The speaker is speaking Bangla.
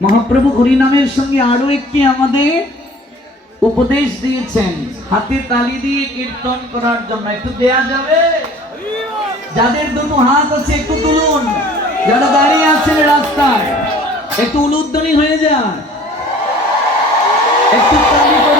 মহাপ্রভু হরিনামের সঙ্গে আরো একটি আমাদের উপদেশ দিয়েছেন, হাতে তালি দিয়ে কীর্তন করার জন্য। একটু দেয়া যাবে? যাদের দুটো হাত আছে একটু তুলুন। যারা দাঁড়িয়ে আছেন রাস্তায় একটু উলুধ্বনি হয়ে যান, একটু তালি করে